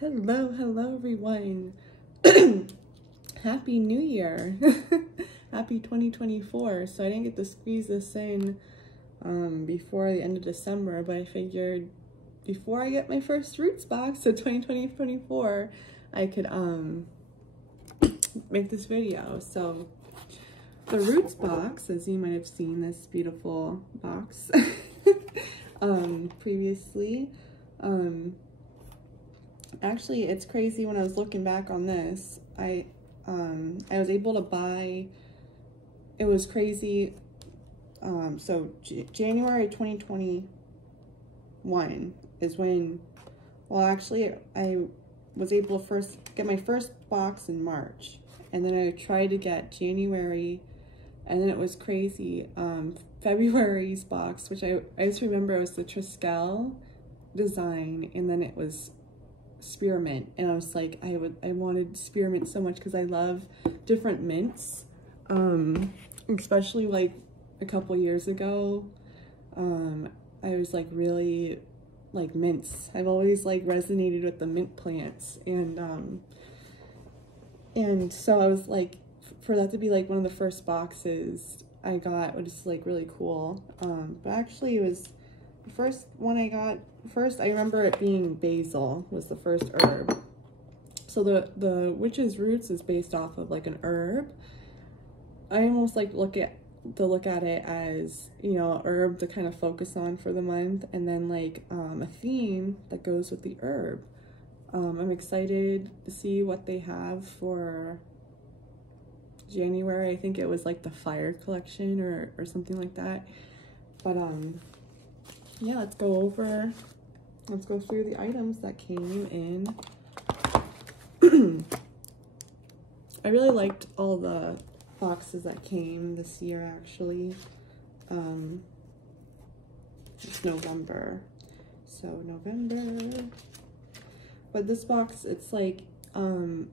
Hello everyone. Happy New Year. Happy 2024. So I didn't get to squeeze this in before the end of December, but I figured before I get my first Roots box, so 2024, I could make this video. So the Roots box, as you might have seen this beautiful box previously, actually, it's crazy. When I was looking back on this, I was able to buy, it was crazy. So January 2021 is when, well, actually I was able to first get my first box in March, and then I tried to get January, and then it was crazy. February's box, which I just remember it was the Triskel design, and then it was spearmint, and I was like, I wanted spearmint so much because I love different mints, especially like a couple years ago. I was like really like mints. I've always like resonated with the mint plants, and so I was like, for that to be like one of the first boxes I got was just like really cool. But actually it was the first one I got. First, I remember it being basil was the first herb. So the Witch's Roots is based off of like an herb. I almost like look at it as, you know, a herb to kind of focus on for the month, and then like a theme that goes with the herb. I'm excited to see what they have for January. I think it was like the fire collection or something like that. But yeah, let's go through the items that came in. I really liked all the boxes that came this year, actually. It's November, so November. But this box, it's like, it's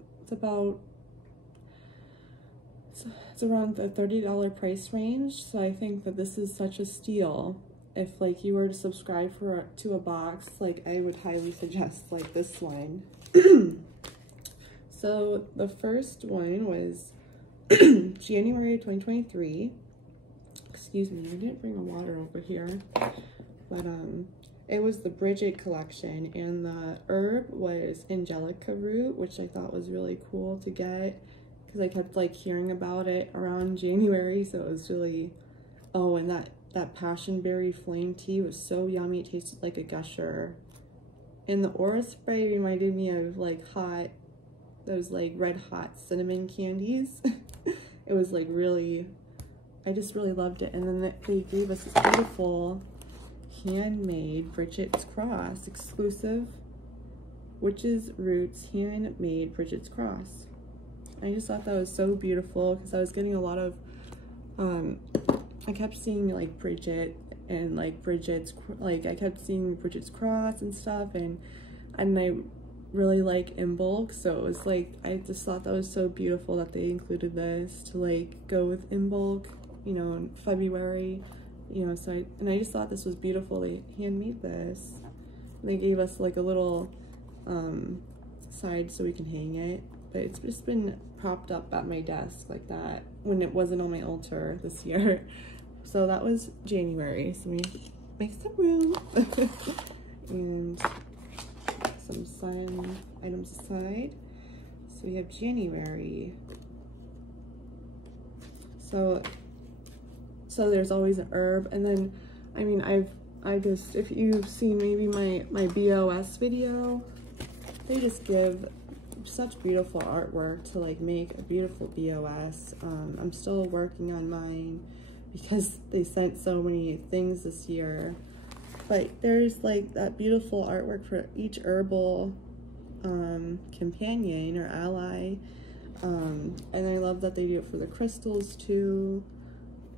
around the $30 price range, so I think that this is such a steal. If like you were to subscribe to a box, like I would highly suggest like this one. So the first one was January 2023. Excuse me, I didn't bring a water over here, but it was the Bridget collection, and the herb was Angelica root, which I thought was really cool to get because I kept like hearing about it around January, so it was really, oh, and that passion berry flame tea was so yummy. It tasted like a gusher. And the aura spray reminded me of like those like red hot cinnamon candies. It was like really, I just really loved it. And then they gave us this beautiful handmade Bridget's Cross exclusive Witch's Roots handmade Bridget's Cross. I just thought that was so beautiful because I was getting a lot of I kept seeing like Bridget and like I kept seeing Bridget's Cross and stuff, and I really like Imbolc, so it was like, I just thought that was so beautiful that they included this to like go with Imbolc, you know, in February, you know. So I just thought this was beautiful. They handmade this, and they gave us like a little side so we can hang it, but it's just been propped up at my desk like that when it wasn't on my altar this year. So that was January, so we make some room. And some sun items aside. So we have January. So there's always an herb, and then, I mean, I just, if you've seen maybe my BOS video, they just give such beautiful artwork to like make a beautiful BOS. I'm still working on mine because they sent so many things this year, but there's like that beautiful artwork for each herbal companion or ally, and I love that they do it for the crystals too.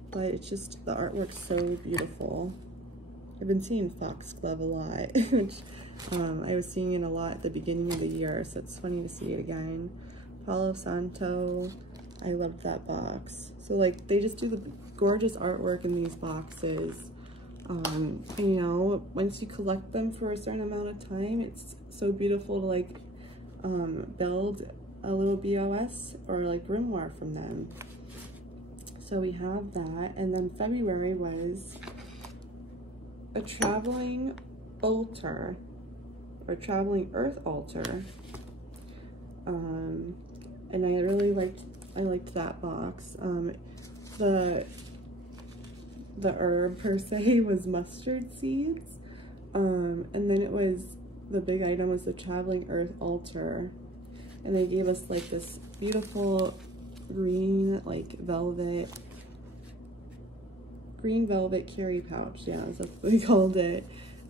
But it's just, the artwork's so beautiful. I've been seeing Foxglove a lot, which I was seeing it a lot at the beginning of the year, so it's funny to see it again. Palo Santo, I loved that box. So like, they just do the gorgeous artwork in these boxes. You know, once you collect them for a certain amount of time, it's so beautiful to like build a little BOS or like grimoire from them. So we have that. And then February was a traveling altar, or traveling earth altar. And I really liked that box. The herb per se was mustard seeds. And then it was, the big item was the traveling earth altar. And they gave us like this beautiful green, like green velvet carry pouch. Yeah, that's what they called it.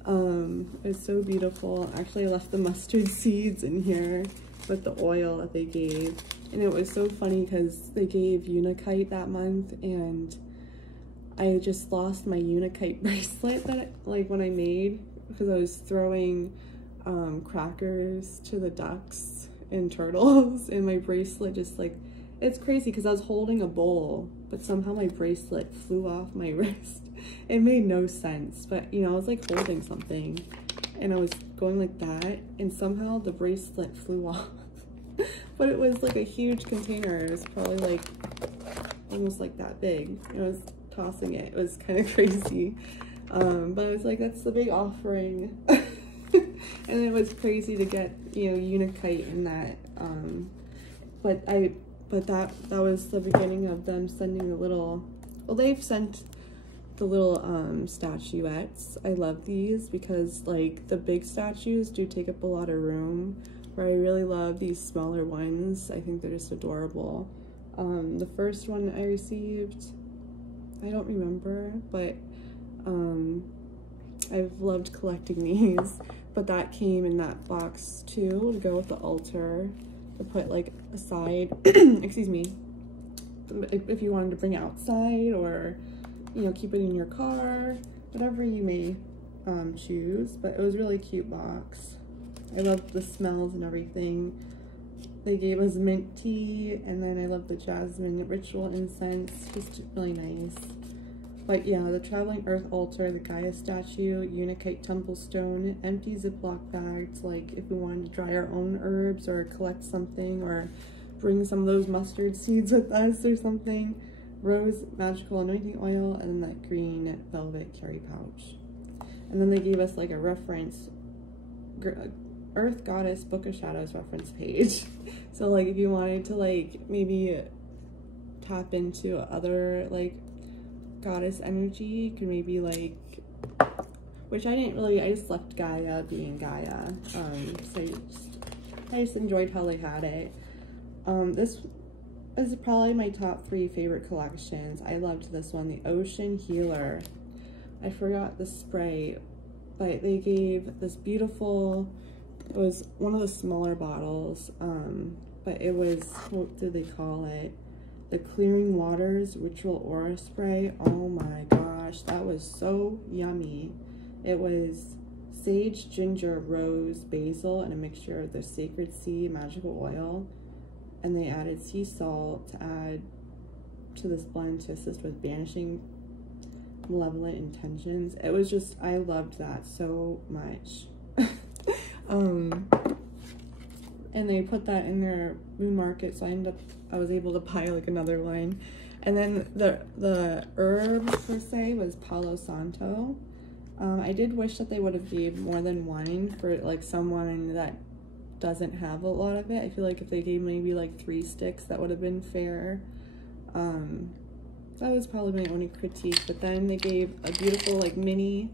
It was so beautiful. Actually, I left the mustard seeds in here with the oil that they gave. And it was so funny because they gave Unakite that month, and I just lost my Unakite bracelet that when I made, because I was throwing crackers to the ducks and turtles, and my bracelet just like, it's crazy because I was holding a bowl, but somehow my bracelet flew off my wrist. It made no sense, but you know, I was like holding something and I was going like that, and somehow the bracelet flew off. But it was like a huge container. It was probably like almost like that big. I was tossing it. It was kind of crazy. But I was like, that's the big offering. And it was crazy to get, you know, Unakite in that. But that was the beginning of them sending the little, well, they've sent the little statuettes. I love these because like the big statues do take up a lot of room, where I really love these smaller ones. I think they're just adorable. The first one I received, I don't remember, but I've loved collecting these. But that came in that box too, to go with the altar, to put like aside, excuse me, if you wanted to bring it outside, or, you know, keep it in your car, whatever you may choose. But it was a really cute box. I loved the smells and everything. They gave us mint tea, and then I love the jasmine ritual incense, just really nice. But yeah, the traveling earth altar, the Gaia statue, Unakite temple stone, empty Ziploc bags, like if we wanted to dry our own herbs or collect something, or bring some of those mustard seeds with us or something, rose magical anointing oil, and then that green velvet carry pouch. And then they gave us like a reference, Earth Goddess Book of Shadows reference page. So like if you wanted to like maybe tap into other like goddess energy, you could maybe like, which I didn't really, I just left Gaia being Gaia. So I just enjoyed how they had it. This is probably my top 3 favorite collections. I loved this one, the Ocean Healer. I forgot the spray, but they gave this beautiful, it was one of the smaller bottles, but it was, what did they call it? The Clearing Waters Ritual Aura Spray. Oh my gosh, that was so yummy. It was sage, ginger, rose, basil, and a mixture of the Sacred Sea magical oil. And they added sea salt to add to this blend to assist with banishing malevolent intentions. It was just, I loved that so much. And they put that in their Moon Market, so I was able to buy like another one. And then the herb per se was Palo Santo. I did wish that they would have gave more than one for like someone that doesn't have a lot of it. I feel like if they gave maybe like 3 sticks, that would have been fair. That was probably my only critique. But then they gave a beautiful like mini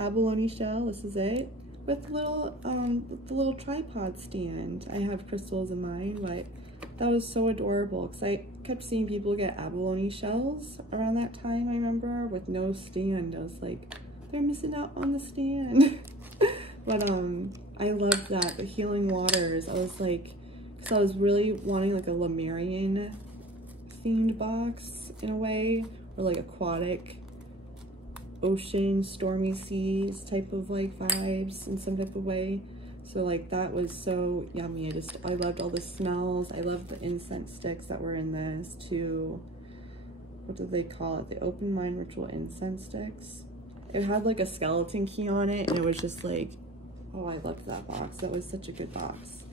abalone shell. This is it, with the little tripod stand. I have crystals in mine, but that was so adorable because I kept seeing people get abalone shells around that time, I remember, with no stand. I was like, they're missing out on the stand. But I loved that. The Healing Waters, I was like, because I was really wanting like a Lemurian themed box in a way, or like aquatic, ocean, stormy seas type of like vibes in some type of way. So like that was so yummy. I loved all the smells. I loved the incense sticks that were in this too. What did they call it? The Open Mind Ritual incense sticks. It had like a skeleton key on it, and it was just like, oh, I loved that box. That was such a good box.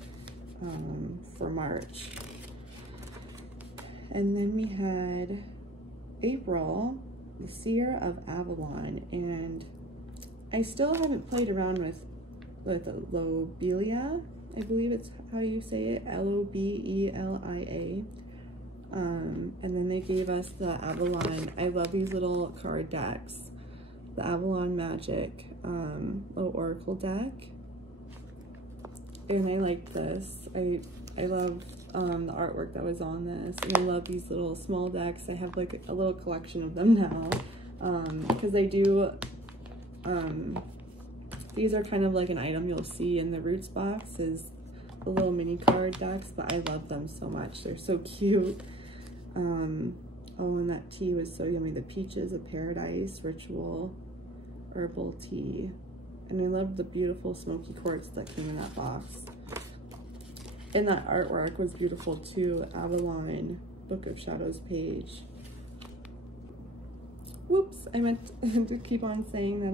for March. And then we had April, the Seer of Avalon, and I still haven't played around with Lobelia. I believe it's how you say it, Lobelia. And then they gave us the Avalon. I love these little card decks. The Avalon Magic little Oracle deck. And I like this. I love the artwork that was on this. And I love these little small decks. I have like a little collection of them now. Because they do, these are kind of like an item you'll see in the Roots box, is the little mini card decks, but I love them so much. They're so cute. Oh, and that tea was so yummy. The Peaches of Paradise Ritual Herbal Tea. And I love the beautiful smoky quartz that came in that box. And that artwork was beautiful too. Avalon Book of Shadows page. Whoops, I meant to keep on saying that,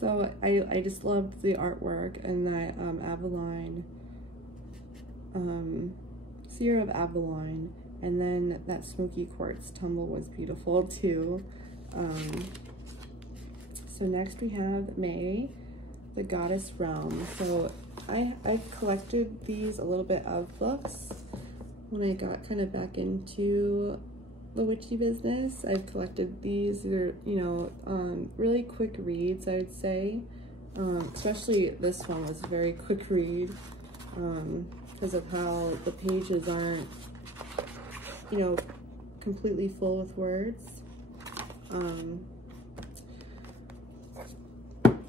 so I just loved the artwork and that Avalon, Seer of Avalon, and then that smoky quartz tumble was beautiful too. So next we have May, the Goddess Realm. So I've collected these a little bit of books when I got kind of back into the witchy business. I've collected these. They're, you know, really quick reads, I would say. Especially this one was a very quick read because of how the pages aren't, you know, completely full with words.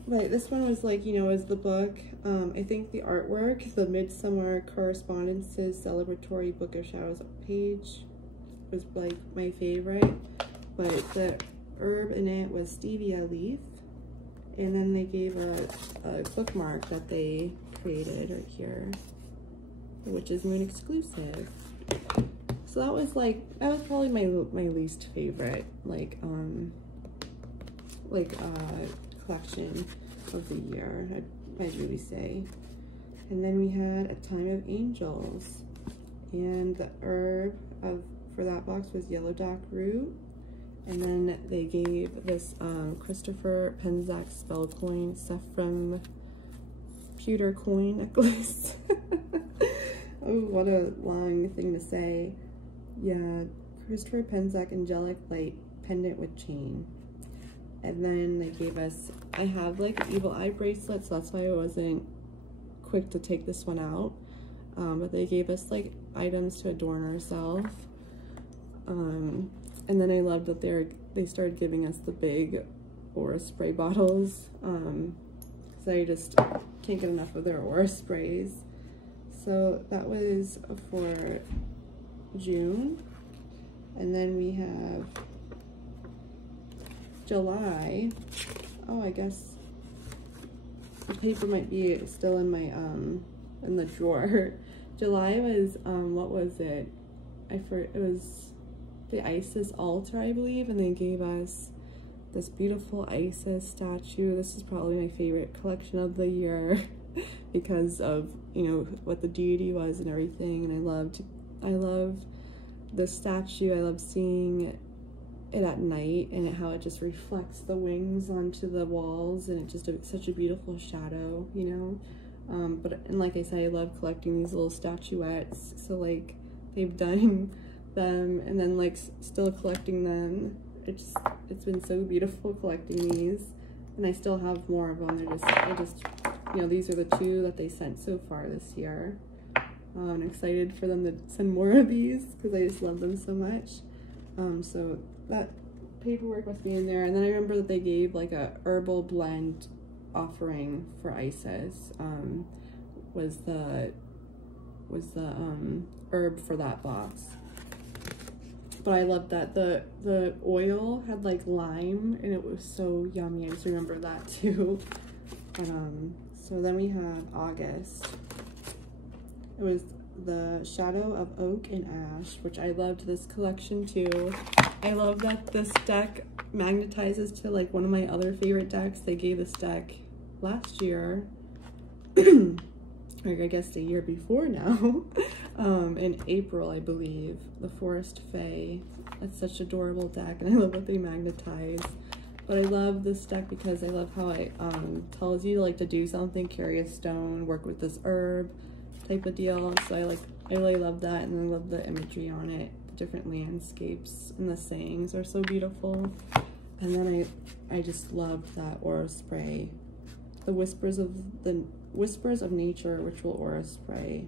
But this one was like, you know, as the book, I think the artwork, the Midsummer Correspondences Celebratory Book of Shadows page was like my favorite. But the herb in it was stevia leaf. And then they gave a bookmark that they created right here, which is Moon exclusive. So that was probably my least favorite, collection of the year, I'd really say. And then we had A Time of Angels, and the herb for that box was yellow dock root. And then they gave this Christopher Penczak spell coin, Sephram pewter coin necklace. Oh, what a long thing to say. Yeah, Christopher Penczak angelic light pendant with chain. And then they gave us, I have like an evil eye bracelet, so that's why I wasn't quick to take this one out. But they gave us like items to adorn ourselves. And then I loved that they started giving us the big aura spray bottles. Because I just can't get enough of their aura sprays. So that was for June. And then we have July. Oh, I guess the paper might be still in my in the drawer. July was what was it? It was the Isis altar, I believe, and they gave us this beautiful Isis statue. This is probably my favorite collection of the year because of, you know, what the deity was and everything. And I love the statue. I love seeing it at night and how it just reflects the wings onto the walls, and it's just such a beautiful shadow, you know. And like I said, I love collecting these little statuettes. So like they've done them and then like still collecting them. It's been so beautiful collecting these, and I still have more of them. I just you know, these are the 2 that they sent so far this year. I'm excited for them to send more of these because I just love them so much. So that paperwork must be in there. And then I remember that they gave like a herbal blend offering for Isis. Was the herb for that box. But I loved that the oil had like lime and it was so yummy. I just remember that too. So then we have August. It was the Shadow of Oak and Ash, which I loved this collection too. I love that this deck magnetizes to like one of my other favorite decks. They gave this deck last year. or I guess the year before now, in April, I believe, the Forest Fae. It's such an adorable deck, and I love that they magnetize. But I love this deck because I love how it tells you like to do something, carry a stone, work with this herb type of deal. So I really love that, and I love the imagery on it. The different landscapes and the sayings are so beautiful. And then I just loved that aura spray, the Whispers of Nature Ritual Aura Spray,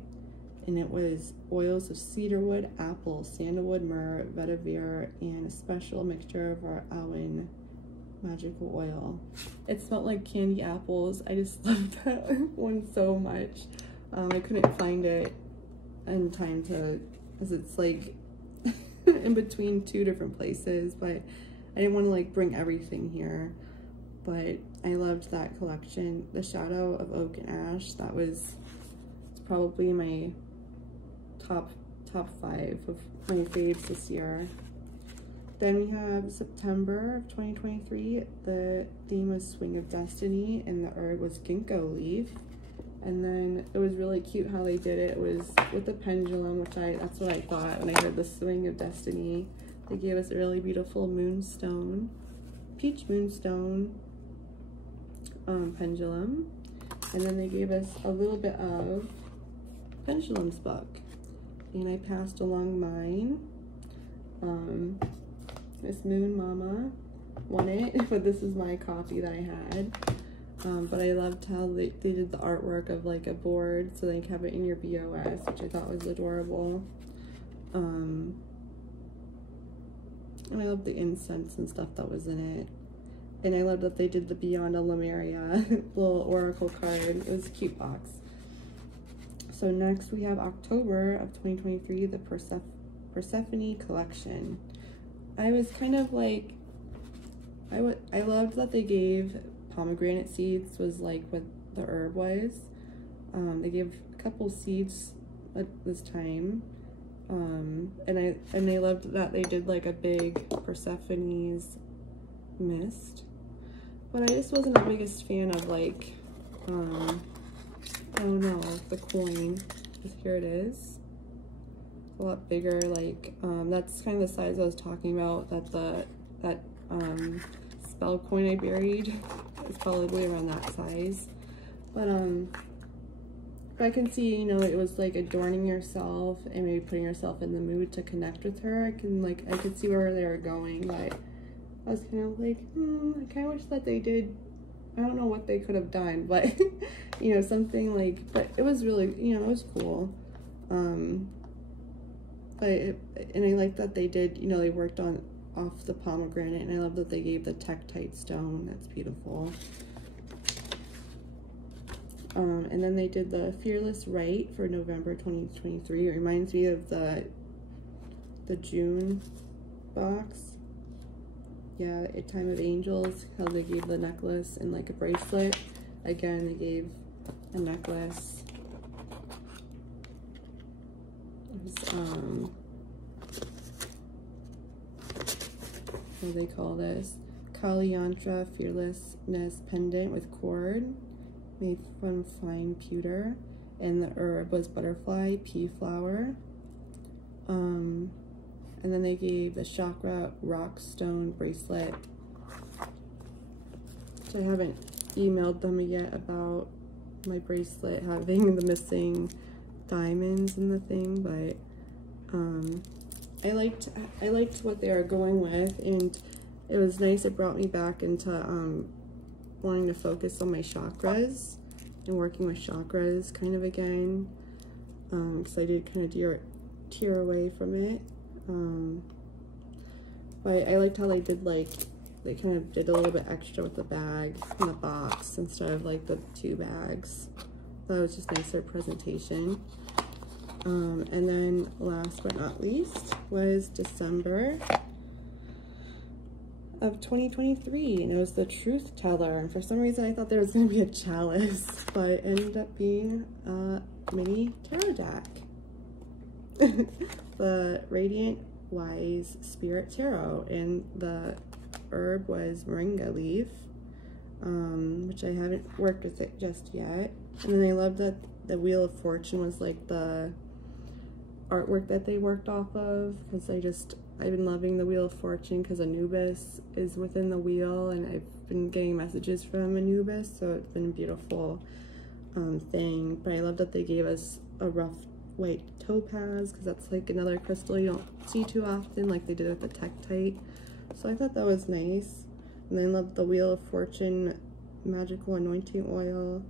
and it was oils of cedarwood, apple, sandalwood, myrrh, vetiver, and a special mixture of our Awen magical oil. It smelled like candy apples. I just loved that one so much. I couldn't find it in time to, because it's like in between 2 different places, but I didn't want to like bring everything here. But I loved that collection. The Shadow of Oak and Ash, it's probably my top 5 of my faves this year. Then we have September of 2023. The theme was Swing of Destiny, and the herb was ginkgo leaf. And then it was really cute how they did it. It was with the pendulum, which that's what I thought when I heard the Swing of Destiny. They gave us a really beautiful moonstone, peach moonstone pendulum. And then they gave us a little bit of Pendulum's book. And I passed along mine. Miss Moon Mama won it, but this is my copy that I had. But I loved how they did the artwork of like a board, so they have it in your BOS, which I thought was adorable. And I love the incense and stuff that was in it. And I love that they did the Beyond of Lemuria little oracle card. It was a cute box. So next we have October of 2023, the Persephone collection. I was kind of like, I loved that they gave pomegranate seeds, was like what the herb was. They gave a couple seeds at this time. And I loved that they did like a big Persephone's mist. But I just wasn't the biggest fan of like, I don't know, the coin. Here it is. A lot bigger, like that's kind of the size I was talking about, that spell coin I buried is probably around that size. But I can see, you know, it was like adorning yourself and maybe putting yourself in the mood to connect with her. I could see where they were going, but I was kind of like, I kind of wish that they did, I don't know what they could have done, but you know, something like, but it was really, you know, it was cool. And I like that they did, you know, they worked off the pomegranate, and I love that they gave the Tektite stone. That's beautiful. And then they did the Fearless Rite for November 2023. It reminds me of the June box. Yeah, A Time of Angels, how they gave the necklace and like a bracelet. Again, they gave a necklace. What do they call this? Kali Yantra Fearlessness Pendant with cord, made from fine pewter, and the herb was butterfly pea flower. And then they gave the Chakra Rock Stone bracelet, which I haven't emailed them yet about my bracelet having the missing diamonds in the thing, but I liked what they are going with, and it was nice. It brought me back into wanting to focus on my chakras and working with chakras kind of again, because I did kind of tear away from it. But I liked how they did, like, they kind of did a little bit extra with the bag and the box instead of like the 2 bags. That was just nicer presentation. And then last but not least was December of 2023, and it was the Truth Teller. And for some reason I thought there was going to be a chalice, but it ended up being a mini tarot deck. The Radiant Wise Spirit Tarot, and the herb was moringa leaf, which I haven't worked with it just yet. And then I love that the Wheel of Fortune was like the artwork that they worked off of, because I've been loving the Wheel of Fortune because Anubis is within the wheel, and I've been getting messages from Anubis, so it's been a beautiful thing. But I love that they gave us a rough white topaz, because that's like another crystal you don't see too often, like they did with the Tektite. So I thought that was nice. And then I love the Wheel of Fortune magical anointing oil.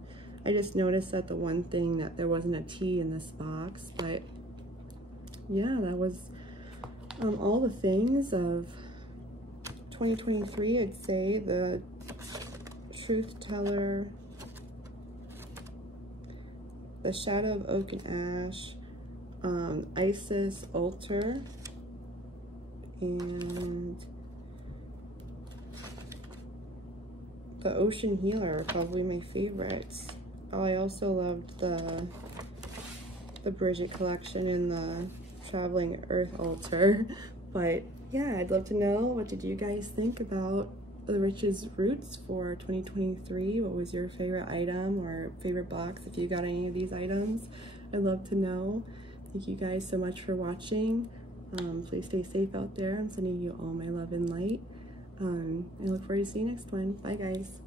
I just noticed that the one thing that there wasn't a T in this box, but yeah, that was all the things of 2023. I'd say the Truth Teller, the Shadow of Oak and Ash, Isis Altar, and the Ocean Healer are probably my favorites. Oh, I also loved the Bridget collection and the Traveling Earth Altar. But yeah, I'd love to know, what did you guys think about the Riches Roots for 2023? What was your favorite item or favorite box if you got any of these items? I'd love to know. Thank you guys so much for watching. Please stay safe out there. I'm sending you all my love and light. I look forward to seeing you next one. Bye guys.